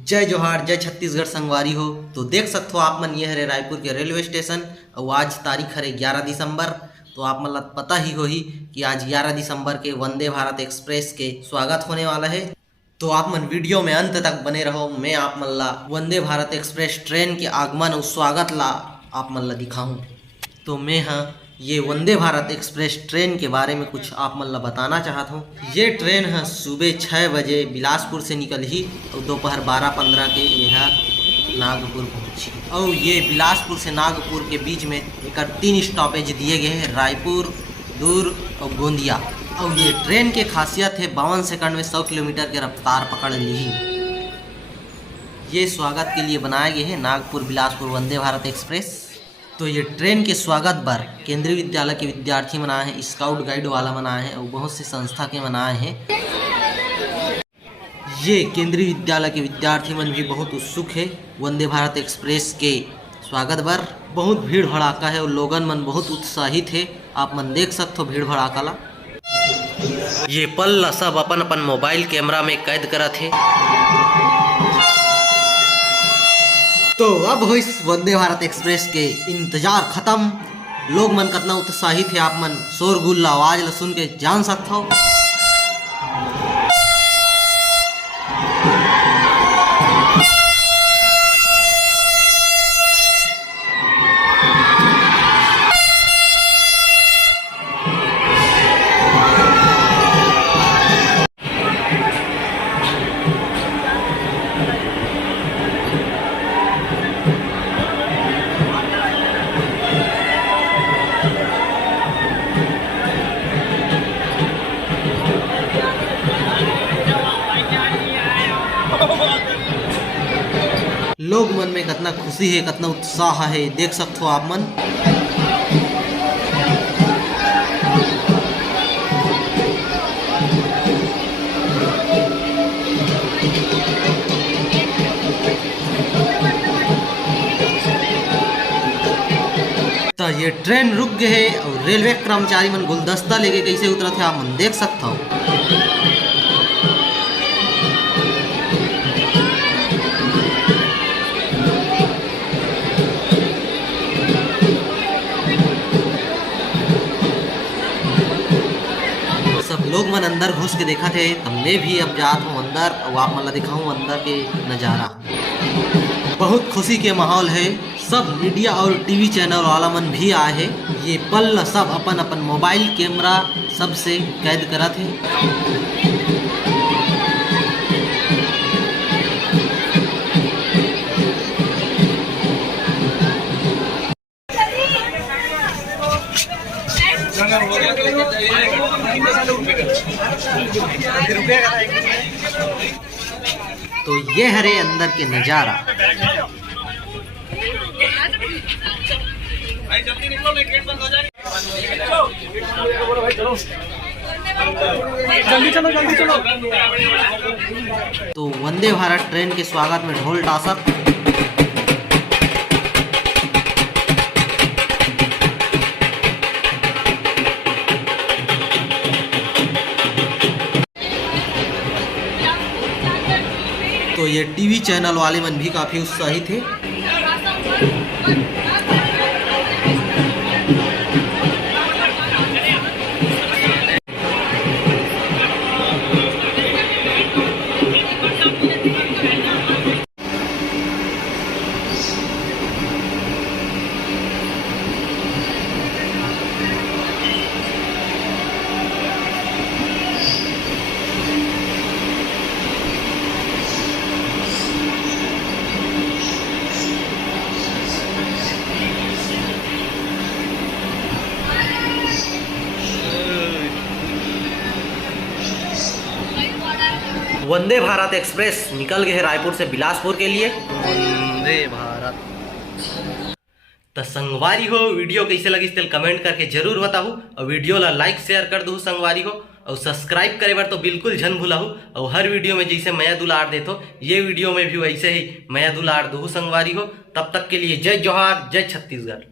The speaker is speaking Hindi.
जय जोहार जय छत्तीसगढ़ संगवारी हो। तो देख सकते हो आप मन, ये हरे रायपुर के रेलवे स्टेशन और आज तारीख हरे 11 दिसंबर। तो आप मन पता ही हो ही कि आज 11 दिसंबर के वंदे भारत एक्सप्रेस के स्वागत होने वाला है। तो आप मन वीडियो में अंत तक बने रहो। मैं आप मन ला वंदे भारत एक्सप्रेस ट्रेन के आगमन और स्वागत ला आप मन ला दिखाऊं। तो मैं ये वंदे भारत एक्सप्रेस ट्रेन के बारे में कुछ आप मन ला बताना चाहता हूँ। ये ट्रेन सुबह 6 बजे बिलासपुर से निकल ही और दोपहर 12:15 के यह नागपुर पहुँची। और ये बिलासपुर से नागपुर के बीच में एक 3 स्टॉपेज दिए गए हैं, रायपुर, दूर और गोंदिया। और ये ट्रेन के खासियत है 52 सेकंड में 100 किलोमीटर की रफ्तार पकड़ ली। ये स्वागत के लिए बनाए गए हैं नागपुर बिलासपुर वंदे भारत एक्सप्रेस। तो ये ट्रेन के स्वागत पर केंद्रीय विद्यालय के विद्यार्थी मनाए हैं, स्काउट गाइड वाला मनाए हैं और बहुत सी संस्था के मनाए हैं। ये केंद्रीय विद्यालय के विद्यार्थी मन भी बहुत उत्सुक है वंदे भारत एक्सप्रेस के स्वागत पर। बहुत भीड़ भड़ाका है और लोगन मन बहुत उत्साहित है। आप मन देख सकते हो भीड़ भड़ाका ला। ये पल ला सब अपन अपन मोबाइल कैमरा में कैद करत है। तो अब हो इस वंदे भारत एक्सप्रेस के इंतजार खत्म। लोग मन कितना उत्साहित है आप मन शोरगुल आवाज ला सुन के जान सकते हो। लोग मन में कितना खुशी है, कितना उत्साह है, देख सकते हो आप मन। तो ये ट्रेन रुक गए है और रेलवे कर्मचारी मन गुलदस्ता लेके कैसे उतरा थे आप मन देख सकते हो। सब लोग मन अंदर घुस के देखा थे, तब मैं भी अब जात हूँ अंदर और आप मन दिखाऊँ अंदर के नज़ारा। बहुत खुशी के माहौल है। सब मीडिया और टीवी चैनल वाला मन भी आए हैं। ये पल सब अपन अपन मोबाइल कैमरा सबसे कैद करा थे। तो ये हरे अंदर के नजारा। जल्दी चलो। तो वंदे भारत ट्रेन के स्वागत में ढोल टासक। तो ये टीवी चैनल वाले मन भी काफी उत्साहित है। वंदे भारत एक्सप्रेस निकल गए हैं रायपुर से बिलासपुर के लिए। वंदे भारत। तो संगवारी हो, वीडियो कैसे लगी इस कमेंट करके जरूर बताओ और वीडियो ला लाइक शेयर कर दो संगवारी हो और सब्सक्राइब करे बार तो बिल्कुल झन भूलाहू। और हर वीडियो में जैसे मैं दुलार देतो ये वीडियो में भी वैसे ही मैं दुलार दो संगवारी हो। तब तक के लिए जय जोहार जय छत्तीसगढ़।